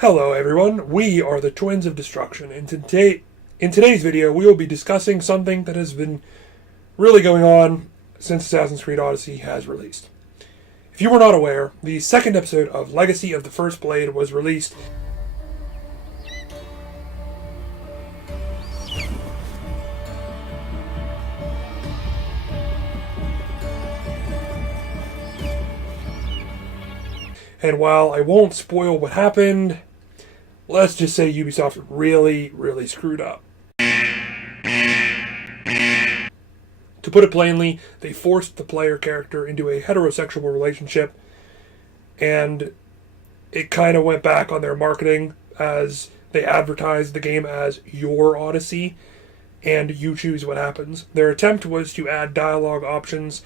Hello everyone, we are the Twins of Destruction, and in today's video we will be discussing something that has been really going on since Assassin's Creed Odyssey has released. If you were not aware, the second episode of Legacy of the First Blade was released. And while I won't spoil what happened, let's just say Ubisoft really screwed up. To put it plainly, they forced the player character into a heterosexual relationship, and it kind of went back on their marketing as they advertised the game as your Odyssey, and you choose what happens. Their attempt was to add dialogue options,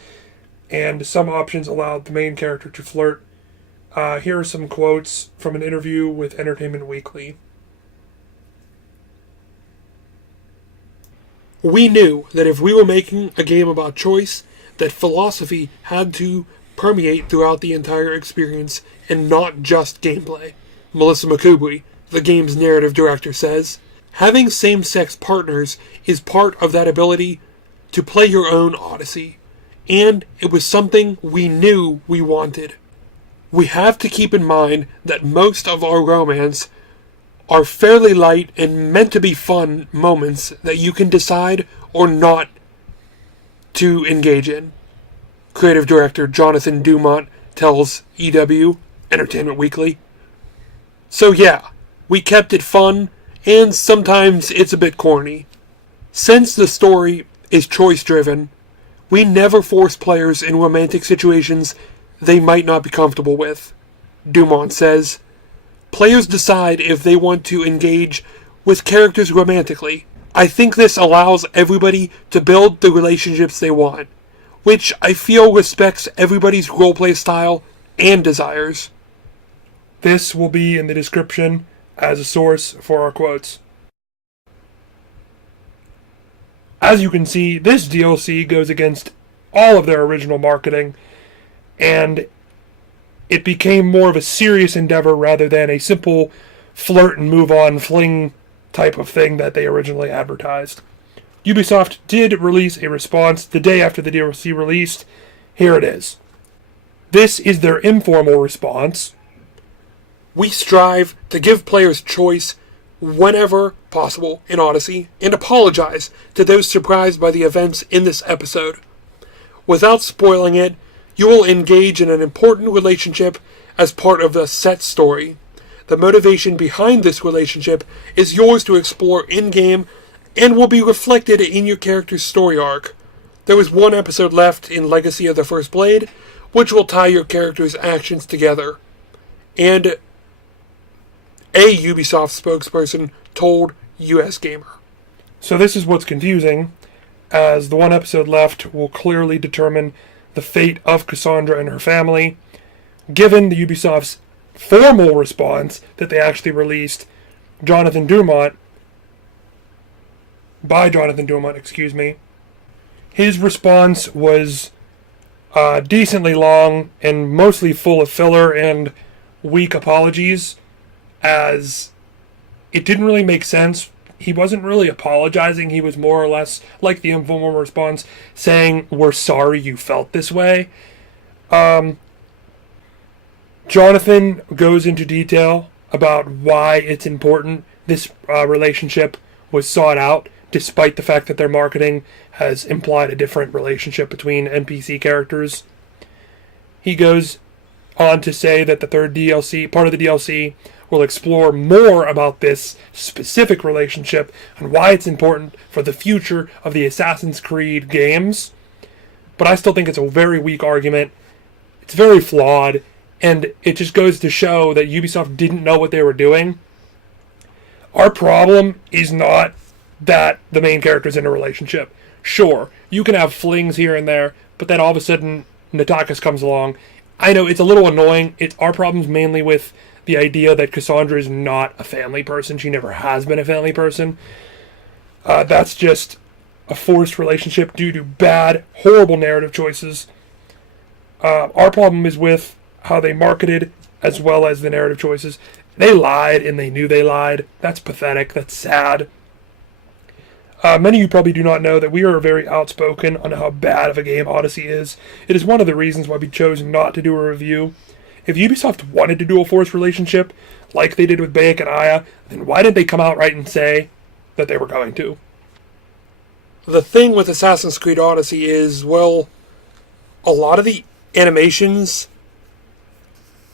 and some options allowed the main character to flirt. Here are some quotes from an interview with Entertainment Weekly. We knew that if we were making a game about choice, that philosophy had to permeate throughout the entire experience and not just gameplay. Melissa McCubry, the game's narrative director, says, having same-sex partners is part of that ability to play your own Odyssey, and it was something we knew we wanted. We have to keep in mind that most of our romance are fairly light and meant to be fun moments that you can decide or not to engage in. Creative director Jonathan Dumont tells EW, Entertainment Weekly. So yeah, we kept it fun, and sometimes it's a bit corny. Since the story is choice-driven, we never force players in romantic situations they might not be comfortable with. Dumont says, players decide if they want to engage with characters romantically. I think this allows everybody to build the relationships they want, which I feel respects everybody's roleplay style and desires. This will be in the description as a source for our quotes. As you can see, this DLC goes against all of their original marketing, and it became more of a serious endeavor rather than a simple flirt and move on fling type of thing that they originally advertised. Ubisoft did release a response the day after the DLC released. Here it is. This is their informal response. We strive to give players choice whenever possible in Odyssey and apologize to those surprised by the events in this episode. Without spoiling it, you will engage in an important relationship as part of the set story. The motivation behind this relationship is yours to explore in-game and will be reflected in your character's story arc. There is one episode left in Legacy of the First Blade, which will tie your character's actions together. And a Ubisoft spokesperson told US Gamer. So this is what's confusing, as the one episode left will clearly determine the fate of Cassandra and her family. Given the Ubisoft's formal response that they actually released, by Jonathan Dumont, his response was decently long and mostly full of filler and weak apologies, as it didn't really make sense. He wasn't really apologizing. He was more or less, like the informal response, saying, we're sorry you felt this way. Jonathan goes into detail about why it's important this relationship was sought out, despite the fact that their marketing has implied a different relationship between NPC characters. He goes on to say that the third DLC, part of the DLC, will explore more about this specific relationship and why it's important for the future of the Assassin's Creed games. But I still think it's a very weak argument. It's very flawed, and it just goes to show that Ubisoft didn't know what they were doing. Our problem is not that the main character's in a relationship. Sure, you can have flings here and there, but then all of a sudden Natakis comes along. I know it's a little annoying. Our problem's mainly with the idea that Cassandra is not a family person. She never has been a family person. That's just a forced relationship due to bad, horrible narrative choices. Our problem is with how they marketed as well as the narrative choices. They lied and they knew they lied. That's pathetic. That's sad. Many of you probably do not know that we are very outspoken on how bad of a game Odyssey is. It is one of the reasons why we chose not to do a review. If Ubisoft wanted to do a forced relationship, like they did with Bayek and Aya, then why didn't they come out right and say that they were going to? The thing with Assassin's Creed Odyssey is, well, a lot of the animations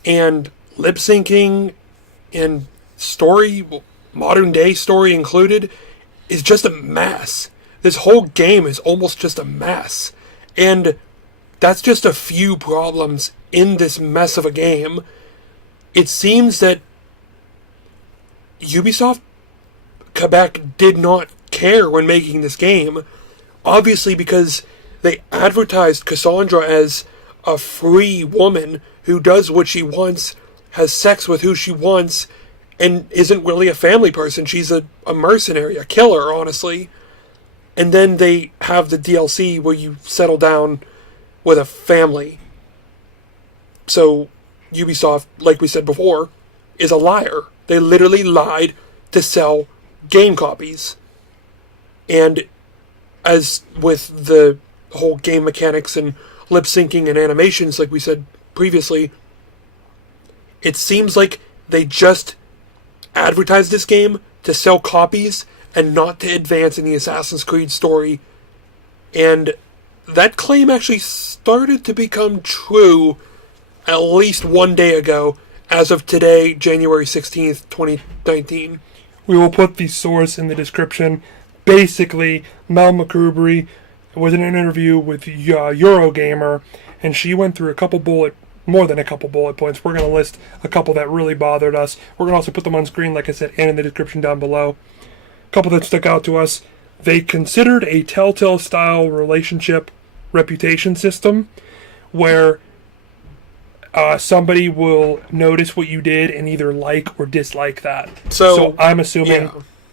and lip syncing and story, modern day story included, is just a mess. This whole game is almost just a mess. And that's just a few problems in this mess of a game. It seems that Ubisoft Quebec did not care when making this game. Obviously because they advertised Cassandra as a free woman who does what she wants, has sex with who she wants, and isn't really a family person. She's a mercenary, a killer, honestly. And then they have the DLC where you settle down with a family. So Ubisoft, like we said before, is a liar. They literally lied to sell game copies. And as with the whole game mechanics and lip syncing and animations, like we said previously, it seems like they just advertised this game to sell copies and not to advance in the Assassin's Creed story. And that claim actually started to become true at least one day ago, as of today, January 16th, 2019. We will put the source in the description. Basically, Mel McCubry was in an interview with Eurogamer, and she went through more than a couple bullet points. We're going to list a couple that really bothered us. We're going to also put them on screen, like I said, and in the description down below. A couple that stuck out to us. They considered a Telltale-style relationship reputation system where somebody will notice what you did and either like or dislike that. So I'm assuming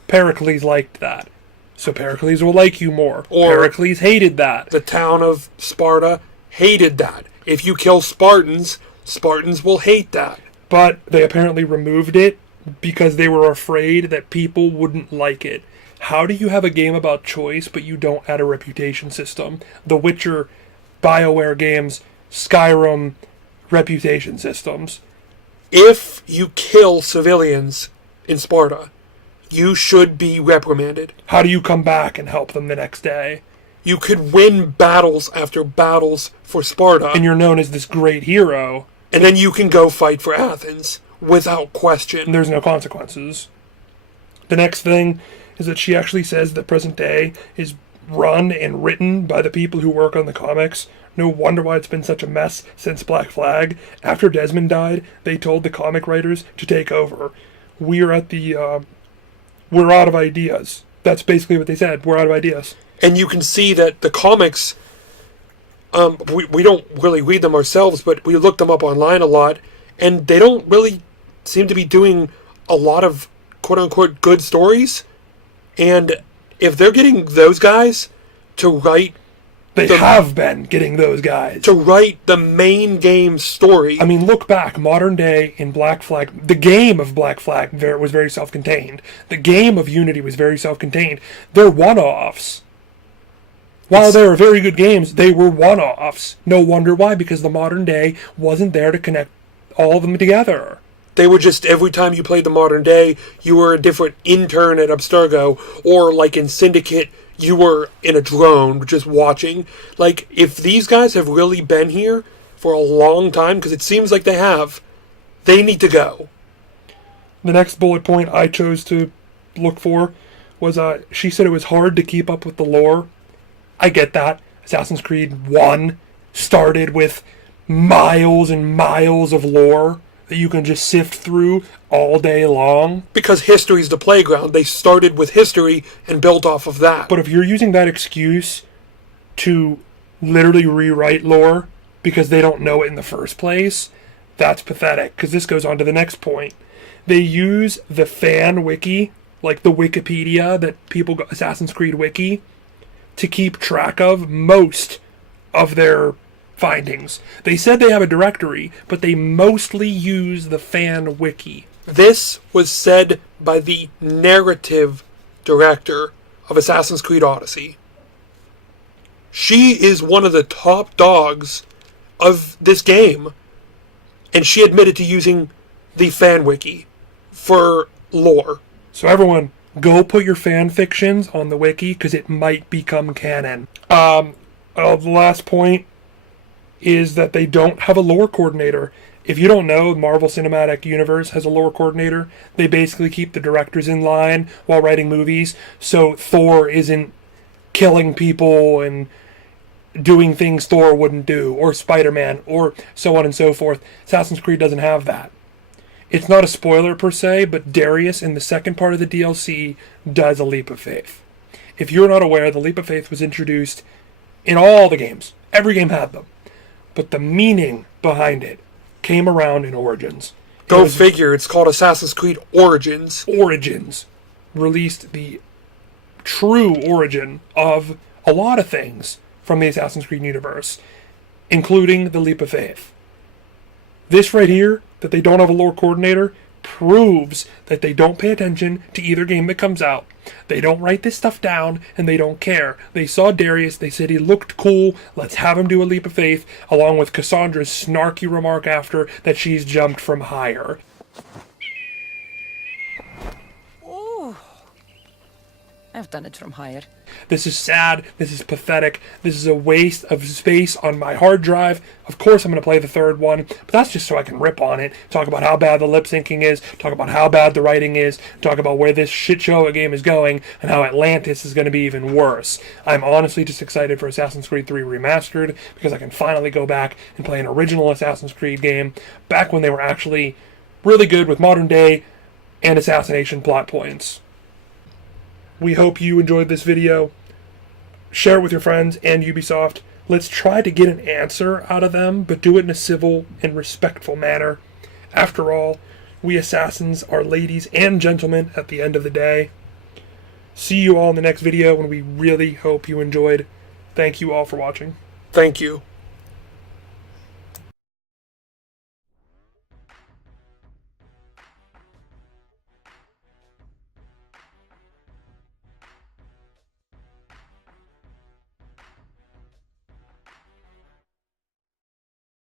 Pericles liked that. So Pericles will like you more. Or Pericles hated that. The town of Sparta hated that. If you kill Spartans, Spartans will hate that. But they apparently removed it because they were afraid that people wouldn't like it. How do you have a game about choice, but you don't add a reputation system? The Witcher, BioWare games, Skyrim, reputation systems. If you kill civilians in Sparta, you should be reprimanded. How do you come back and help them the next day? You could win battles after battles for Sparta. And you're known as this great hero. And then you can go fight for Athens without question. And there's no consequences. The next thing is that she actually says that present day is run and written by the people who work on the comics. No wonder why it's been such a mess since Black Flag. After Desmond died, they told the comic writers to take over. We're out of ideas. That's basically what they said. We're out of ideas. And you can see that the comics, we don't really read them ourselves, but we look them up online a lot, and they don't really seem to be doing a lot of quote-unquote good stories. And if they're getting those guys to write... They have been getting those guys. To write the main game story. I mean, look back. Modern day in Black Flag, the game of Black Flag was very self-contained. The game of Unity was very self-contained. They're one-offs. While they were very good games, they were one-offs. No wonder why, because the modern day wasn't there to connect all of them together. They were just, every time you played the modern day, you were a different intern at Abstergo, or like in Syndicate, you were in a drone just watching. Like, if these guys have really been here for a long time, because it seems like they have, they need to go. The next bullet point I chose to look for was, she said it was hard to keep up with the lore. I get that. Assassin's Creed 1 started with miles and miles of lore that you can just sift through all day long. Because history's the playground. They started with history and built off of that. But if you're using that excuse to literally rewrite lore because they don't know it in the first place, that's pathetic. Because this goes on to the next point. They use the fan wiki, like the Wikipedia that people go, Assassin's Creed wiki, to keep track of most of their findings. They said they have a directory, but they mostly use the fan wiki. This was said by the narrative director of Assassin's Creed Odyssey. She is one of the top dogs of this game, and she admitted to using the fan wiki for lore. So everyone, go put your fan fictions on the wiki, because it might become canon. The last point is that they don't have a lore coordinator. If you don't know, Marvel Cinematic Universe has a lore coordinator. They basically keep the directors in line while writing movies, so Thor isn't killing people and doing things Thor wouldn't do, or Spider-Man, or so on and so forth. Assassin's Creed doesn't have that. It's not a spoiler per se, but Darius in the second part of the DLC does a leap of faith. If you're not aware, the leap of faith was introduced in all the games. Every game had them. But the meaning behind it came around in Origins. Go figure, it's called Assassin's Creed Origins. Origins released the true origin of a lot of things from the Assassin's Creed universe, including the leap of faith. This right here, that they don't have a lore coordinator, proves that they don't pay attention to either game that comes out. They don't write this stuff down, and they don't care. They saw Darius, they said he looked cool, let's have him do a leap of faith, along with Cassandra's snarky remark after that she's jumped from higher. I've done it from higher. This is sad. This is pathetic. This is a waste of space on my hard drive. Of course I'm going to play the third one, but that's just so I can rip on it, talk about how bad the lip syncing is, talk about how bad the writing is, talk about where this shit show of a game is going, and how Atlantis is going to be even worse. I'm honestly just excited for Assassin's Creed 3 Remastered, because I can finally go back and play an original Assassin's Creed game, back when they were actually really good with modern day and assassination plot points. We hope you enjoyed this video. Share it with your friends and Ubisoft. Let's try to get an answer out of them, but do it in a civil and respectful manner. After all, we assassins are ladies and gentlemen at the end of the day. See you all in the next video, and we really hope you enjoyed. Thank you all for watching. Thank you.